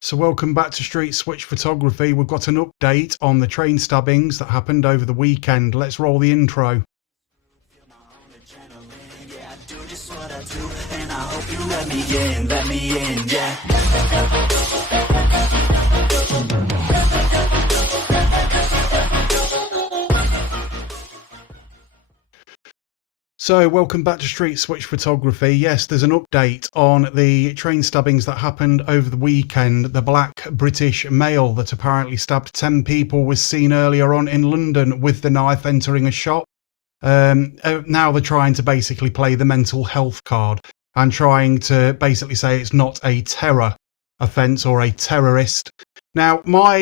So welcome back to Street Switch Photography. We've got an update on the train stabbings that happened over the weekend. Let's roll the intro. So welcome back to Street Switch Photography. Yes, there's an update on the train stabbings that happened over the weekend. The black British male that apparently stabbed 10 people was seen earlier on in London with the knife entering a shop. Now they're trying to basically play the mental health card and trying to basically say it's not a terror offence or a terrorist. Now, my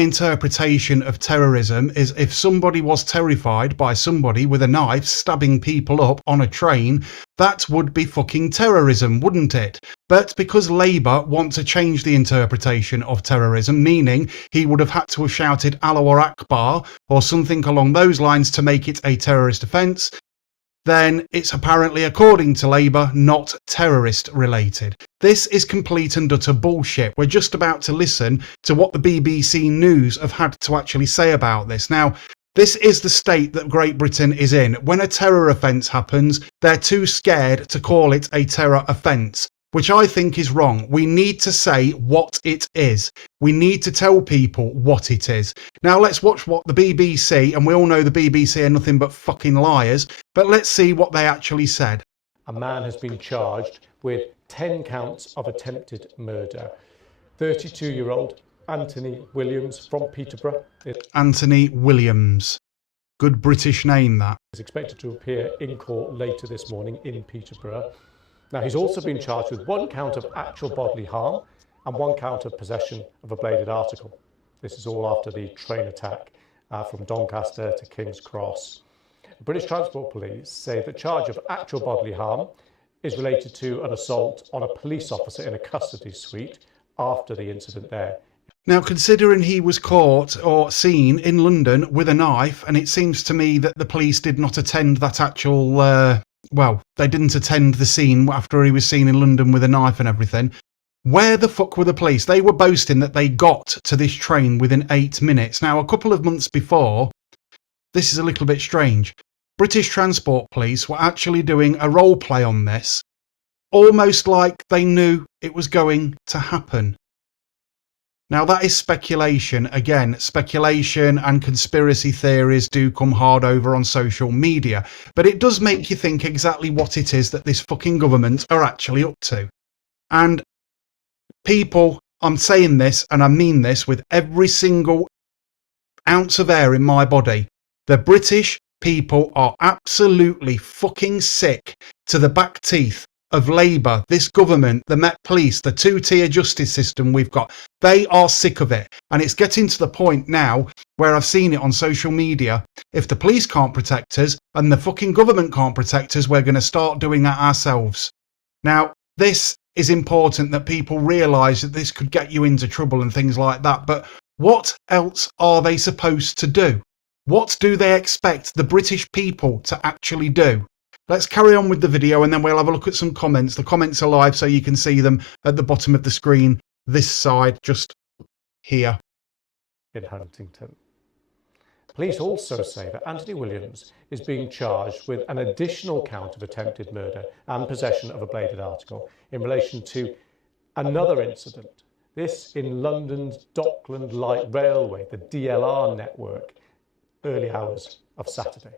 interpretation of terrorism is if somebody was terrified by somebody with a knife stabbing people up on a train, that would be fucking terrorism, wouldn't it? But because Labour want to change the interpretation of terrorism, meaning he would have had to have shouted Allahu Akbar or something along those lines to make it a terrorist offence, then it's apparently, according to Labour, not terrorist related. This is complete and utter bullshit. We're just about to listen to what the BBC News have had to actually say about this. Now, this is the state that Great Britain is in. When a terror offence happens, they're too scared to call it a terror offence, which I think is wrong. We need to say what it is. We need to tell people what it is. Now let's watch what the BBC, and we all know the BBC are nothing but fucking liars, but let's see what they actually said. A man has been charged with 10 counts of attempted murder. 32-year-old Anthony Williams from Peterborough. Anthony Williams. Good British name, that. Is expected to appear in court later this morning in Peterborough. Now, he's also been charged with 1 count of actual bodily harm and 1 count of possession of a bladed article. This is all after the train attack from Doncaster to King's Cross. The British Transport Police say the charge of actual bodily harm is related to an assault on a police officer in a custody suite after the incident there. Now, considering he was caught or seen in London with a knife, and it seems to me that the police did not attend that actual... well, they didn't attend the scene after he was seen in London with a knife and everything. Where the fuck were the police? They were boasting that they got to this train within 8 minutes. Now, a couple of months before, this is a little bit strange, British Transport Police were actually doing a role play on this, almost like they knew it was going to happen. Now, that is speculation. Again, speculation and conspiracy theories do come hard over on social media, but it does make you think exactly what it is that this fucking government are actually up to. And people, I'm saying this and I mean this with every single ounce of air in my body. The British people are absolutely fucking sick to the back teeth of Labour, this government, the Met Police, the two-tier justice system we've got. They are sick of it. And it's getting to the point now where I've seen it on social media. If the police can't protect us and the fucking government can't protect us, we're going to start doing that ourselves. Now, this is important that people realise that this could get you into trouble and things like that. But what else are they supposed to do? What do they expect the British people to actually do? Let's carry on with the video and then we'll have a look at some comments. The comments are live so you can see them at the bottom of the screen, this side, just here. In Huntington. Police also say that Anthony Williams is being charged with an additional count of attempted murder and possession of a bladed article in relation to another incident. This in London's Dockland Light Railway, the DLR network, early hours of Saturday.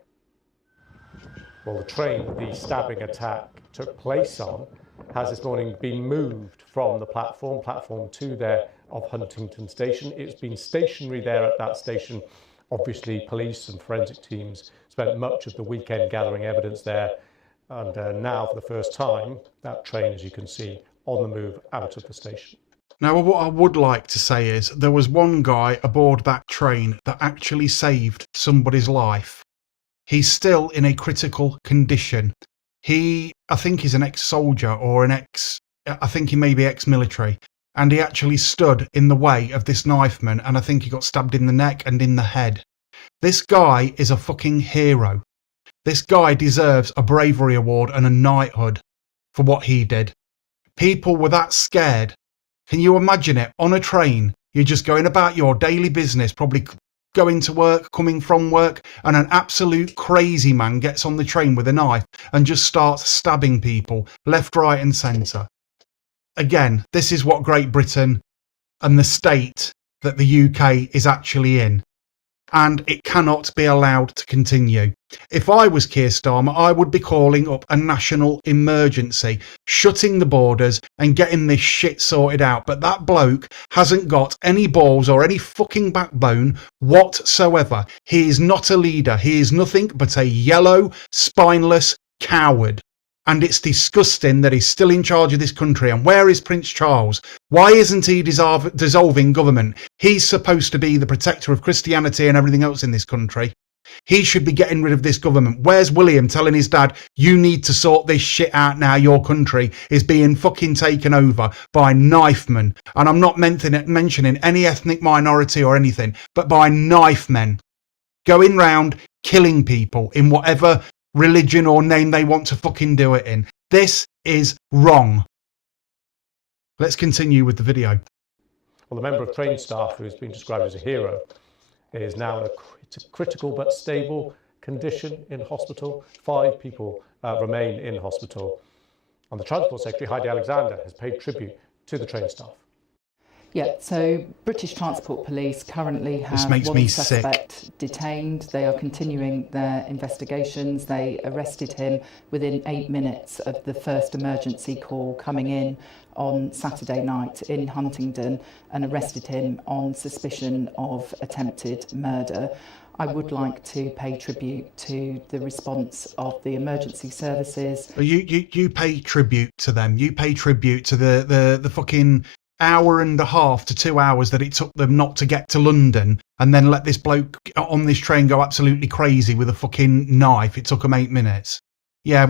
Well, the train the stabbing attack took place on has this morning been moved from the platform 2 there of Huntington Station. It's been stationary there at that station. Obviously, police and forensic teams spent much of the weekend gathering evidence there. And now, for the first time, that train, as you can see, on the move out of the station. Now, what I would like to say is there was one guy aboard that train that actually saved somebody's life. He's still in a critical condition. I think he's an ex-soldier or I think he may be ex-military. And he actually stood in the way of this knifeman, and I think he got stabbed in the neck and in the head. This guy is a fucking hero. This guy deserves a bravery award and a knighthood for what he did. People were that scared Can you imagine it? On a train, you're just going about your daily business, probably going to work, coming from work, and an absolute crazy man gets on the train with a knife and just starts stabbing people left, right, and centre. Again, this is what Great Britain and the state that the UK is actually in. And it cannot be allowed to continue. If I was Keir Starmer, I would be calling up a national emergency, shutting the borders and getting this shit sorted out. But that bloke hasn't got any balls or any fucking backbone whatsoever. He is not a leader. He is nothing but a yellow, spineless coward. And it's disgusting that he's still in charge of this country. And where is Prince Charles? Why isn't he dissolving government? He's supposed to be the protector of Christianity and everything else in this country. He should be getting rid of this government. Where's William telling his dad, you need to sort this shit out now? Your country is being fucking taken over by knife men. And I'm not mentioning any ethnic minority or anything, but by knife men going round killing people in whatever religion or name they want to fucking do it in. This is wrong. Let's continue with the video. Well, the member of train staff who has been described as a hero is now in a critical but stable condition in hospital. 5 people remain in hospital. And the Transport Secretary, Heidi Alexander, has paid tribute to the train staff. Yeah, so British Transport Police currently have one suspect detained. They are continuing their investigations. They arrested him within 8 minutes of the first emergency call coming in on Saturday night in Huntingdon and arrested him on suspicion of attempted murder. I would like to pay tribute to the response of the emergency services. You pay tribute to them. You pay tribute to the fucking hour and a half to 2 hours that it took them not to get to London and then let this bloke on this train go absolutely crazy with a fucking knife. It took them 8 minutes. Yeah,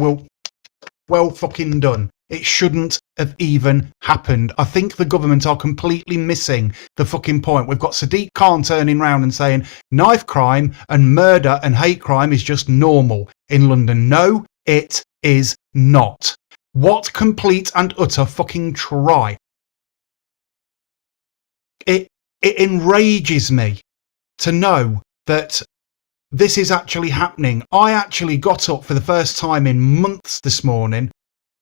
well fucking done. It shouldn't have even happened. I think the government are completely missing the fucking point. We've got Sadiq Khan turning round and saying knife crime and murder and hate crime is just normal in London. No, it is not. What complete and utter fucking tripe. It enrages me to know that this is actually happening. I actually got up for the first time in months this morning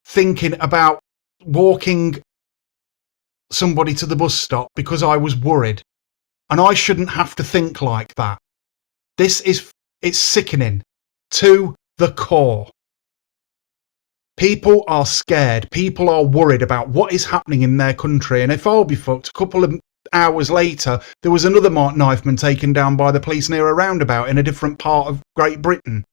thinking about walking somebody to the bus stop because I was worried. And I shouldn't have to think like that. It's sickening to the core. People are scared. People are worried about what is happening in their country. And if I'll be fucked, a couple of hours later, there was another knifeman taken down by the police near a roundabout in a different part of Great Britain.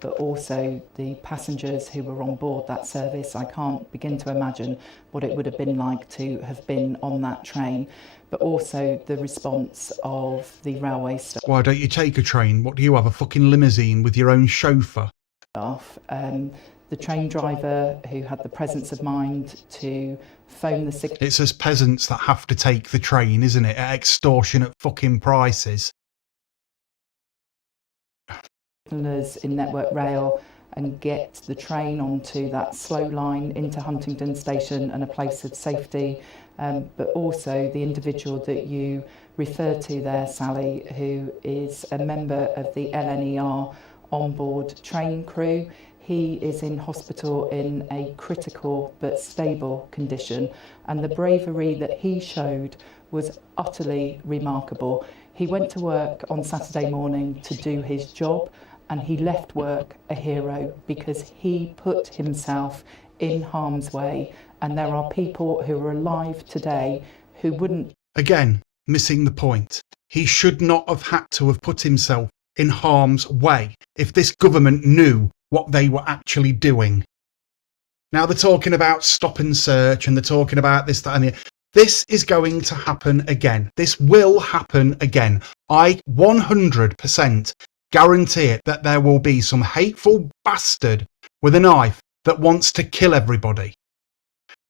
But also the passengers who were on board that service. I can't begin to imagine what it would have been like to have been on that train. But also the response of the railway staff. Why don't you take a train? What do you have, a fucking limousine with your own chauffeur? The train driver who had the presence of mind to phone the signal. It's us peasants that have to take the train, isn't it? At extortionate fucking prices. In Network Rail and get the train onto that slow line into Huntingdon Station and a place of safety. But also the individual that you referred to there, Sally, who is a member of the LNER onboard train crew. He is in hospital in a critical but stable condition, and the bravery that he showed was utterly remarkable. He went to work on Saturday morning to do his job, and he left work a hero because he put himself in harm's way. And there are people who are alive today who wouldn't. Again, missing the point. He should not have had to have put himself in harm's way if this government knew what they were actually doing. Now they're talking about stop and search and they're talking about this, that and the... This is going to happen again. This will happen again. I 100% guarantee it that there will be some hateful bastard with a knife that wants to kill everybody.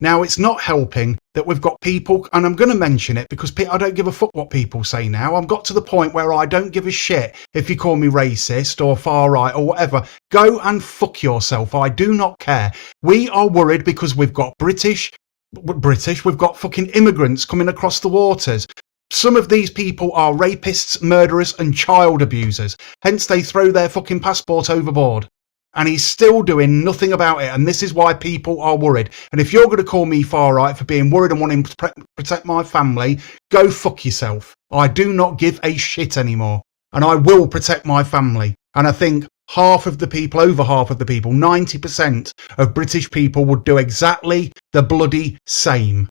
Now, it's not helping that we've got people, and I'm going to mention it because I don't give a fuck what people say now. I've got to the point where I don't give a shit if you call me racist or far right or whatever. Go and fuck yourself. I do not care. We are worried because we've got we've got fucking immigrants coming across the waters. Some of these people are rapists, murderers and child abusers. Hence they throw their fucking passport overboard. And he's still doing nothing about it. And this is why people are worried. And if you're going to call me far right for being worried and wanting to protect my family, go fuck yourself. I do not give a shit anymore. And I will protect my family. And I think half of the people, over half of the people, 90% of British people would do exactly the bloody same.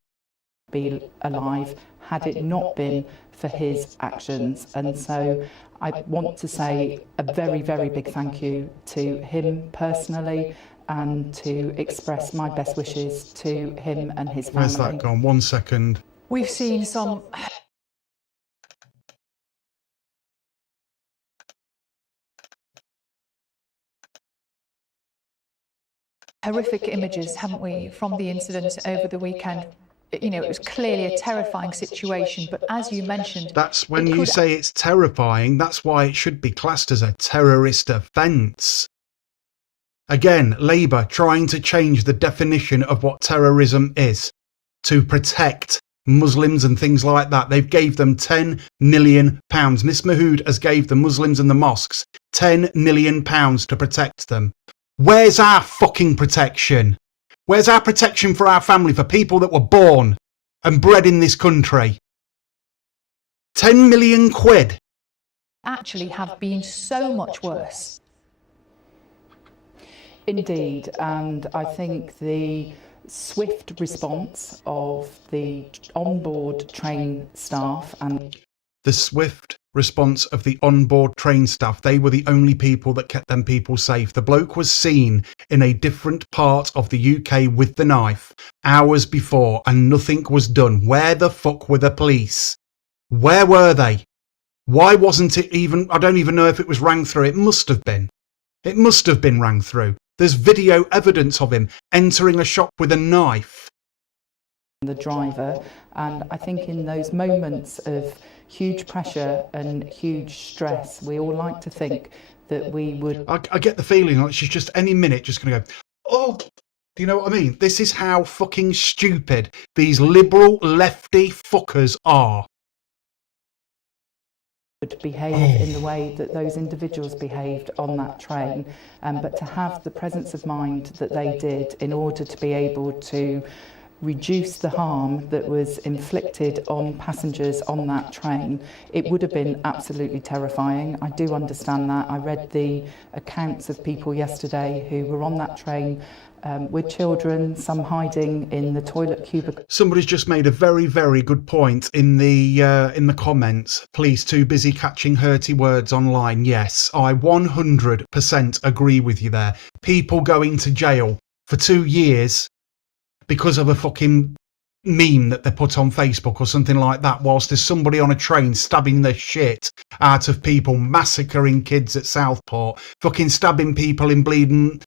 Be alive had it not been for his actions. And so I want to say a very, very big thank you to him personally and to express my best wishes to him and his family. Where's that gone? 1 second. We've seen some horrific images, haven't we, from the incident over the weekend. You know, it was clearly a terrifying situation, but as you mentioned... That's when you say it's terrifying, that's why it should be classed as a terrorist offence. Again, Labour trying to change the definition of what terrorism is to protect Muslims and things like that. They've gave them £10 million. Nis Mahood has gave the Muslims and the mosques £10 million to protect them. Where's our fucking protection? Where's our protection for our family, for people that were born and bred in this country? 10 million quid. actually have been so much worse. Indeed, and I think the swift response of the onboard train staff and the swift response of the onboard train staff, they were the only people that kept them people safe. The bloke was seen in a different part of the UK with the knife hours before and nothing was done. Where the fuck were the police? Where were they? Why wasn't it even, I don't even know if it was rang through. It must have been. It must have been rang through. There's video evidence of him entering a shop with a knife. The driver, and I think in those moments of huge pressure and huge stress, we all like to think that we would... I get the feeling like she's just any minute just going to go, oh, do you know what I mean? This is how fucking stupid these liberal lefty fuckers are. Would behave in the way that those individuals behaved on that train, but to have the presence of mind that they did in order to be able to reduce the harm that was inflicted on passengers on that train, it would have been absolutely terrifying. I do understand that. I read the accounts of people yesterday who were on that train with children, some hiding in the toilet cubicle. Somebody's just made a very, very good point in the comments. Police too busy catching hurty words online. Yes, I 100% agree with you there. People going to jail for 2 years because of a fucking meme that they put on Facebook or something like that, whilst there's somebody on a train stabbing the shit out of people, massacring kids at Southport, fucking stabbing people in bleeding,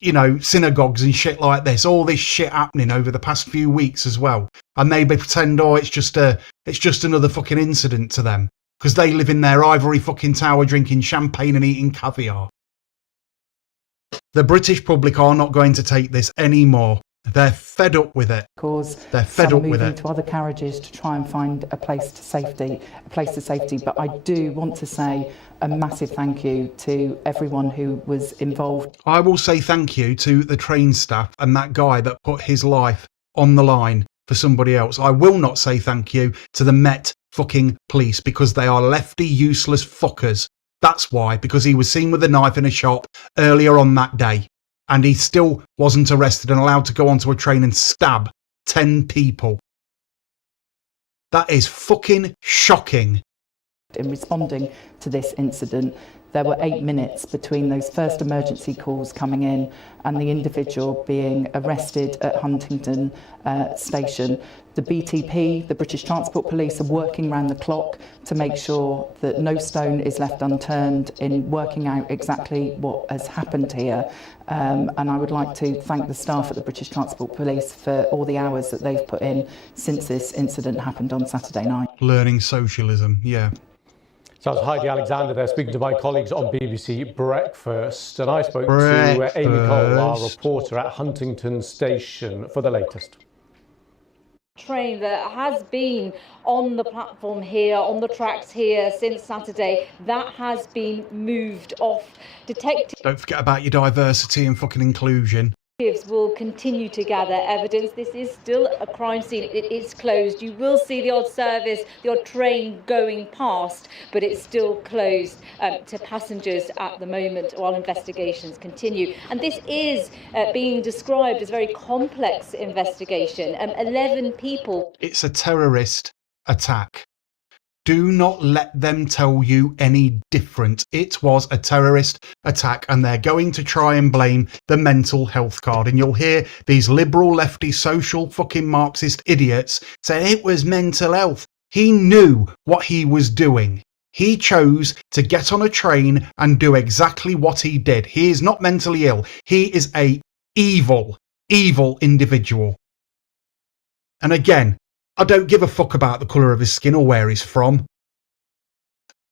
you know, synagogues and shit like this. All this shit happening over the past few weeks as well. And they pretend, oh, it's just another fucking incident to them because they live in their ivory fucking tower drinking champagne and eating caviar. The British public are not going to take this anymore. They're fed up with it. They're fed up with it. To other carriages to try and find a place to safety. But I do want to say a massive thank you to everyone who was involved. I will say thank you to the train staff and that guy that put his life on the line for somebody else. I will not say thank you to the Met fucking police because they are lefty useless fuckers. That's why, because he was seen with a knife in a shop earlier on that day. And he still wasn't arrested and allowed to go onto a train and stab 10 people. That is fucking shocking. In responding to this incident, there were 8 minutes between those first emergency calls coming in and the individual being arrested at Huntingdon Station. The BTP, the British Transport Police, are working round the clock to make sure that no stone is left unturned in working out exactly what has happened here. And I would like to thank the staff at the British Transport Police for all the hours that they've put in since this incident happened on Saturday night. Learning socialism, yeah. So that's Heidi Alexander there speaking to my colleagues on BBC Breakfast. And I spoke to Amy Cole, our reporter at Huntingdon Station, for the latest. Train that has been on the platform here, on the tracks here since Saturday, that has been moved off. Detectives Don't forget about your diversity and fucking inclusion. will continue to gather evidence. This is still a crime scene. It is closed. You will see the odd service, the odd train going past, but it's still closed to passengers at the moment while investigations continue. And this is being described as a very complex investigation. 11 people. It's a terrorist attack. Do not let them tell you any different. It was a terrorist attack, and they're going to try and blame the mental health card. And you'll hear these liberal, lefty, social fucking Marxist idiots say it was mental health. He knew what he was doing. He chose to get on a train and do exactly what he did. He is not mentally ill. He is a evil, evil individual. And again, I don't give a fuck about the colour of his skin or where he's from.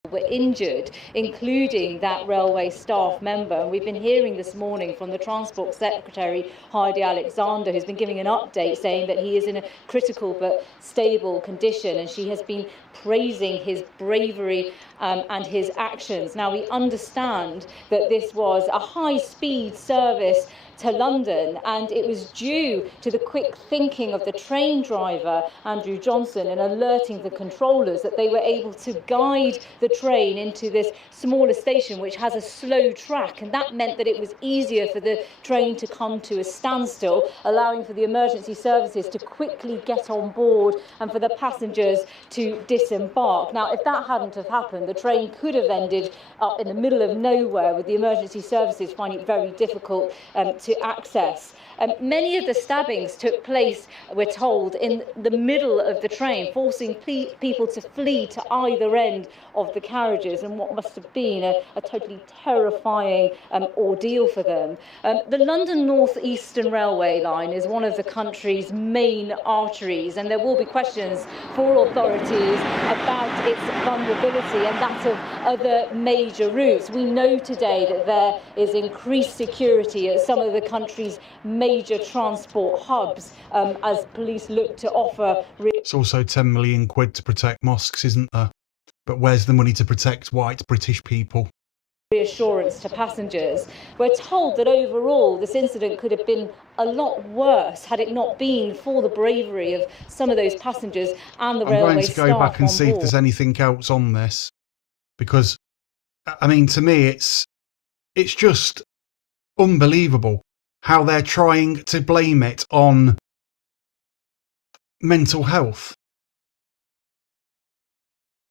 Were injured, including that railway staff member. And we've been hearing this morning from the Transport Secretary, Heidi Alexander, who's been giving an update saying that he is in a critical but stable condition, and she has been praising his bravery and his actions. Now, we understand that this was a high-speed service to London, and it was due to the quick thinking of the train driver, Andrew Johnson, in alerting the controllers that they were able to guide the train into this smaller station which has a slow track, and that meant that it was easier for the train to come to a standstill, allowing for the emergency services to quickly get on board and for the passengers to disembark. Now, if that hadn't have happened, the train could have ended up in the middle of nowhere, with the emergency services finding it very difficult to access. Many of the stabbings took place, we're told, in the middle of the train, forcing people to flee to either end of the carriages, and what must have been a totally terrifying ordeal for them. The London North Eastern Railway line is one of the country's main arteries, and there will be questions for authorities about its vulnerability and that of other major routes. We know today that there is increased security at some of the country's major transport hubs as police look to offer. It's also 10 million quid to protect mosques, isn't there? But where's the money to protect white British people? Reassurance to passengers. We're told that overall this incident could have been a lot worse had it not been for the bravery of some of those passengers and the railway staff. I'm going to go back and see if there's anything else on this, because, I mean, to me, it's just unbelievable how they're trying to blame it on mental health.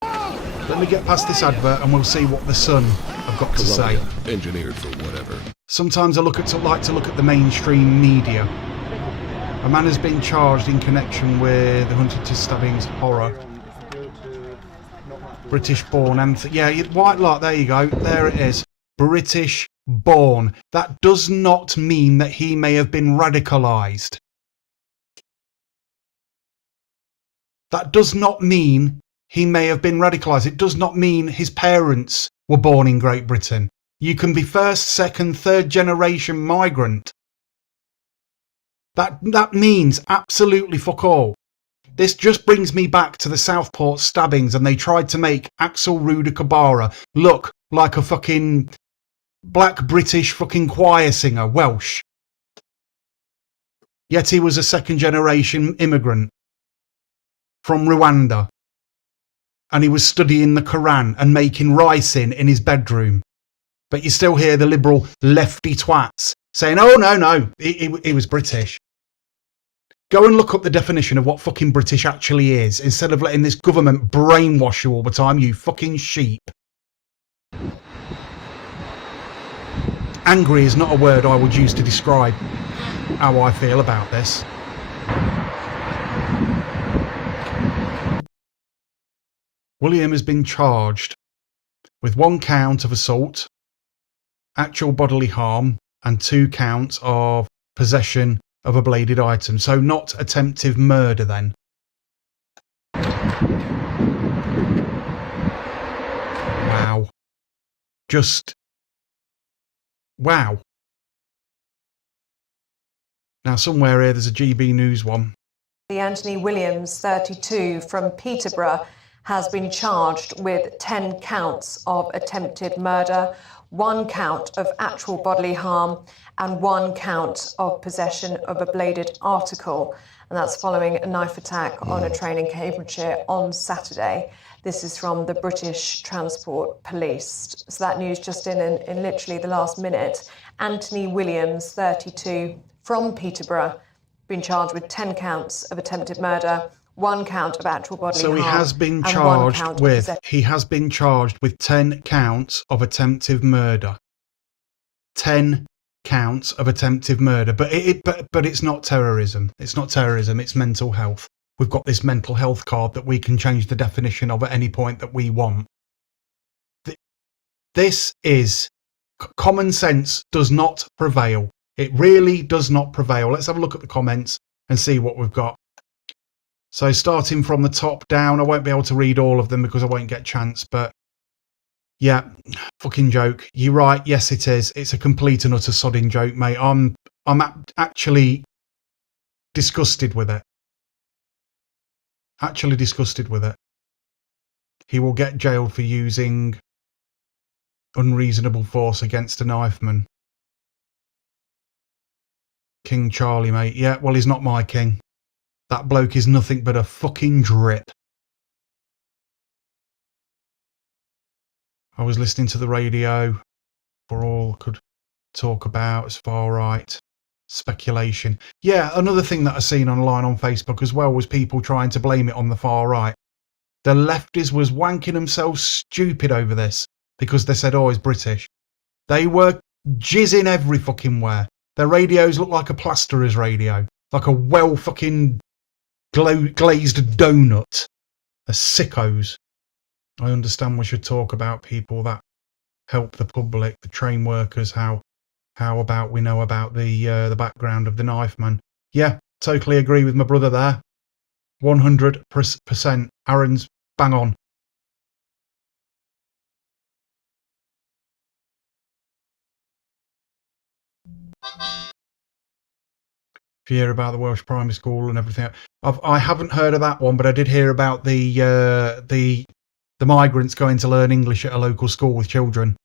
Let me get past this advert and we'll see what the Sun have got to say. Engineered for whatever. Sometimes I like to look at the mainstream media. A man has been charged in connection with the Huntington stabbings horror. British-born Anthony. Yeah, white lot. There you go. There it is. British-born. That does not mean that he may have been radicalised. That does not mean he may have been radicalised. It does not mean his parents were born in Great Britain. You can be first, second, third generation migrant. That means absolutely fuck all. This just brings me back to the Southport stabbings, and they tried to make Axel Rudakabara look like a fucking black British fucking choir singer, Welsh. Yet he was a second generation immigrant from Rwanda. And he was studying the Quran and making rice in his bedroom. But you still hear the liberal lefty twats saying, oh, no, he was British. Go and look up the definition of what fucking British actually is, instead of letting this government brainwash you all the time, you fucking sheep. angry is not a word I would use to describe how I feel about this. William has been charged with 1 count of assault, actual bodily harm, and 2 counts of possession of a bladed item. So not attempted murder then. Wow. Just wow. Now somewhere here there's a GB News one. Anthony Williams, 32, from Peterborough, has been charged with 10 counts of attempted murder, 1 count of actual bodily harm, and 1 count of possession of a bladed article. And that's following a knife attack on a train in Cambridgeshire on Saturday. This is from the British Transport Police. So that news just in literally the last minute. Anthony Williams, 32, from Peterborough, been charged with 10 counts of attempted murder, 1 count of actual bodily harm. So he has been charged with 10 counts of attempted murder. 10 counts of attempted murder, but it's not terrorism. It's not terrorism. It's mental health. We've got this mental health card that we can change the definition of at any point that we want. This is common sense does not prevail. It really does not prevail. Let's have a look at the comments and see what we've got. So starting from the top down, I won't be able to read all of them because I won't get a chance, but yeah, fucking joke. You're right. Yes, it is. It's a complete and utter sodding joke, mate. I'm actually disgusted with it. Actually disgusted with it. He will get jailed for using unreasonable force against a knifeman. King Charlie, mate. Yeah, well, he's not my king. That bloke is nothing but a fucking drip. I was listening to the radio for all I could talk about as far right. Speculation. Yeah, another thing that I've seen online on Facebook as well was people trying to blame it on the far right. The lefties was wanking themselves stupid over this because they said, oh, he's British. They were jizzing every fucking where. Their radios look like a plasterer's radio. Like a well fucking glazed donut. They're sickos. I understand we should talk about people that help the public, the train workers. How about we know about the background of the knife man? Yeah, totally agree with my brother there. 100%. Aaron's bang on. If you hear about the Welsh primary school and everything, I haven't heard of that one, but I did hear about the migrants going to learn English at a local school with children.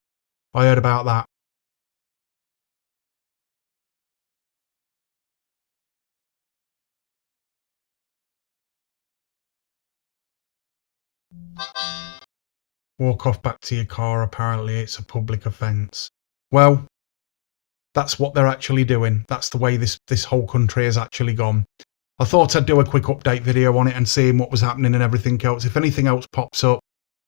I heard about that. Walk off back to your car. Apparently, it's a public offence. Well, that's what they're actually doing. That's the way this whole country has actually gone. I thought I'd do a quick update video on it and seeing what was happening and everything else. If anything else pops up,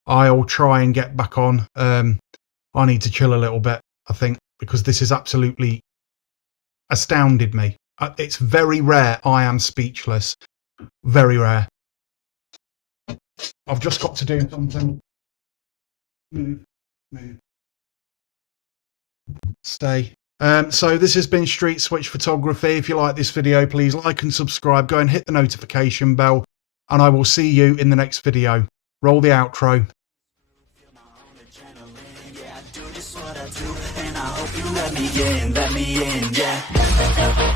I'll try and get back on. I need to chill a little bit, I think, because this has absolutely astounded me. It's very rare I am speechless. Very rare. I've just got to do something. Move. Stay. So this has been Street Switch Photography. If you like this video, please like and subscribe. Go and hit the notification bell, and I will see you in the next video. Roll the outro. And I hope you let me in, yeah.